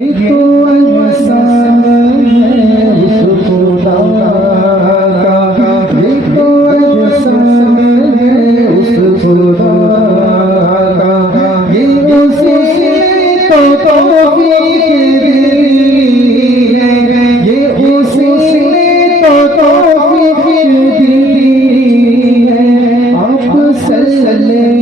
तो अहसान है उस खुदा का, ये तो एहसान है उस खुदा का, ये उसी तो तौफीक दी है, ये उसी तो तौफीक दी है। आप सल्लल्लाहु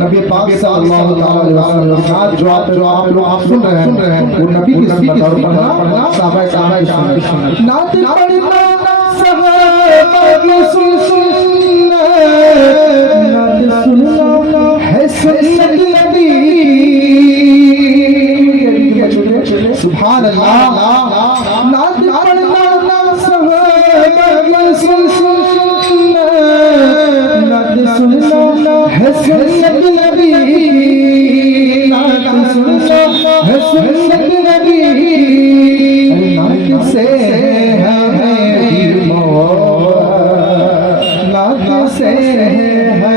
नबी पाक सल्लल्लाहु अलैहि वसल्लम जो आप लोग सुन रहे हैं वो नबी की सुन्नत और पढ़ना साहबा की सुन्नत। नात पढ़ना सहाबा की सुन्नत, नात सुनना है सुन्नत नबी। सुभान अल्लाह। नात पढ़ना सहाबा की सुन्नत, नात सुनना है सुन्नत नबी, नात सुनना है सुन्नत नबी। नात से है मोहब्बत, नात से है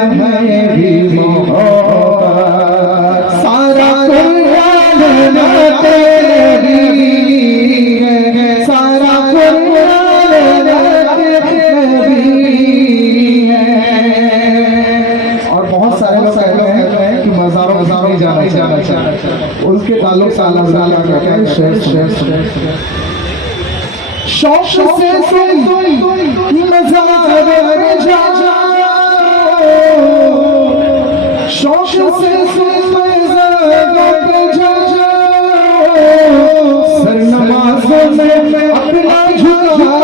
मोहब्बत। सारा कुरान तेरी है, सारा कुरान तेरी है। और बहुत सारे लोग कहते हैं कि मज़ारों नहीं जाना चाहिए। उसके ताल्लुक से अल्लाह ताला कहते हैं शेर शौक से तुम मज़ार जाओ, शौक से तुम मज़ार जाओ, सर नमाज़ों में अपना झुकाओ,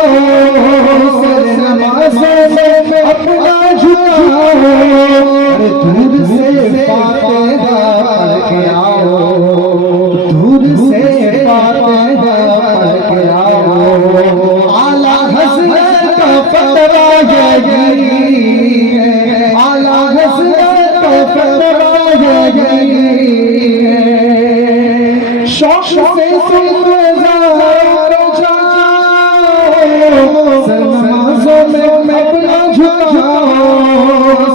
सर नमाज़ों में अपना झुकाओ। दूध से फातिहा पढ़ के आओ, दूध से फातिहा पढ़ के आओ। आला हज़रत का फतवा यही है, आला हज़रत का फतवा यही है। शौक से तुम मज़ार जाओ, सर नमाज़ों में अपना झुकाओ,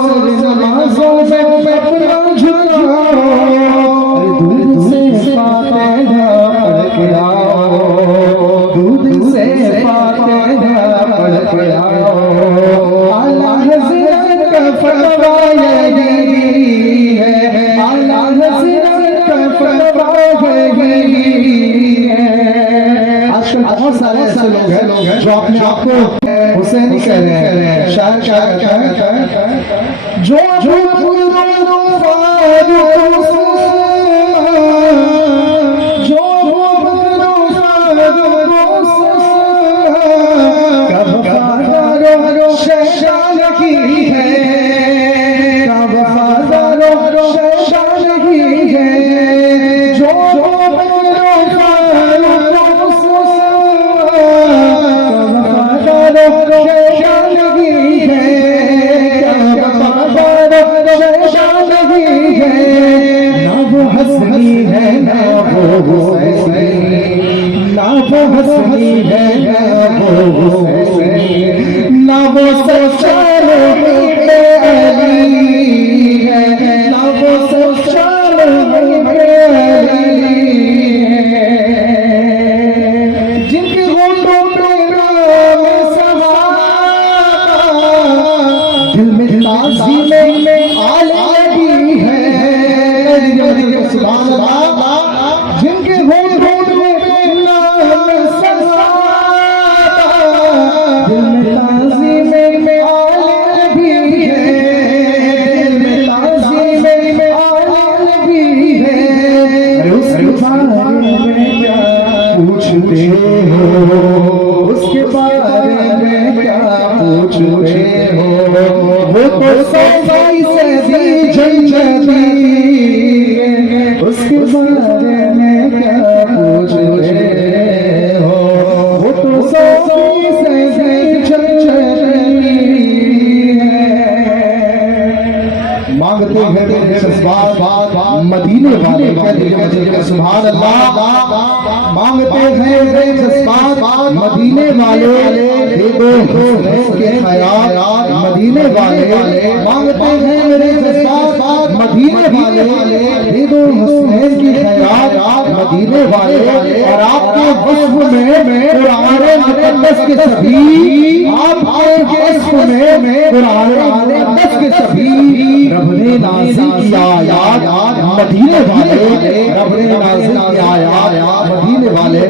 सर नमाज़ों में अपना झुकाओ। दूध से फातिहा पढ़ के आओ, दूध से फातिहा पढ़ के आओ। आला हज़रत का फतवा यही है, आला हज़रत का फतवा यही है। आजकल बहुत सारे ऐसे लोग हैं जो अपने आप को हुसैनी कह रहे हैं। शायर क्या कहता है, जो हंसनी है ना वो हुसैनी, ना वो हंसनी है ना वो हुसैनी, ना वो सच्चा मोहब्बे अली है, ना वो सच्चा मोहब्बे अली है। जिनके होठों पे नाम सहाबा, दिल में ताज़ीम में आले नबी है। सुभान अल्लाह। जिनके होठों में नाम सहाबा, दिल में ताज़ीम में आले नबी है, दिल में ताज़ीम में आले नबी है। उसके बारे में क्या पूछते हो, उसके बारे में क्या पूछते हो, वो तो सौगाई से दी जन्नती उसके बारे में क्या पूछ रहे हो, वो तो सोफी से मांगते हैं तेरे जज्बात मदीने वाले कहते सुभान अल्लाह। मांगते हैं तेरे जज्बात मदीने वाले दे दो हुस्न के ख्याल मदीने वाले। मांगते हैं मेरे जज्बात मदीने वाले दे दो हुस्न के ख्याल मदीने वाले। और आपके वस्फ में कुरान मुक़द्दस के सभी, आपके वस्फ में कुरान मुक़द्दस के सभी रब ने नाज़िल किया आयात मदीने वाले, रब ने नाज़िल किया आयात मदीने वाले।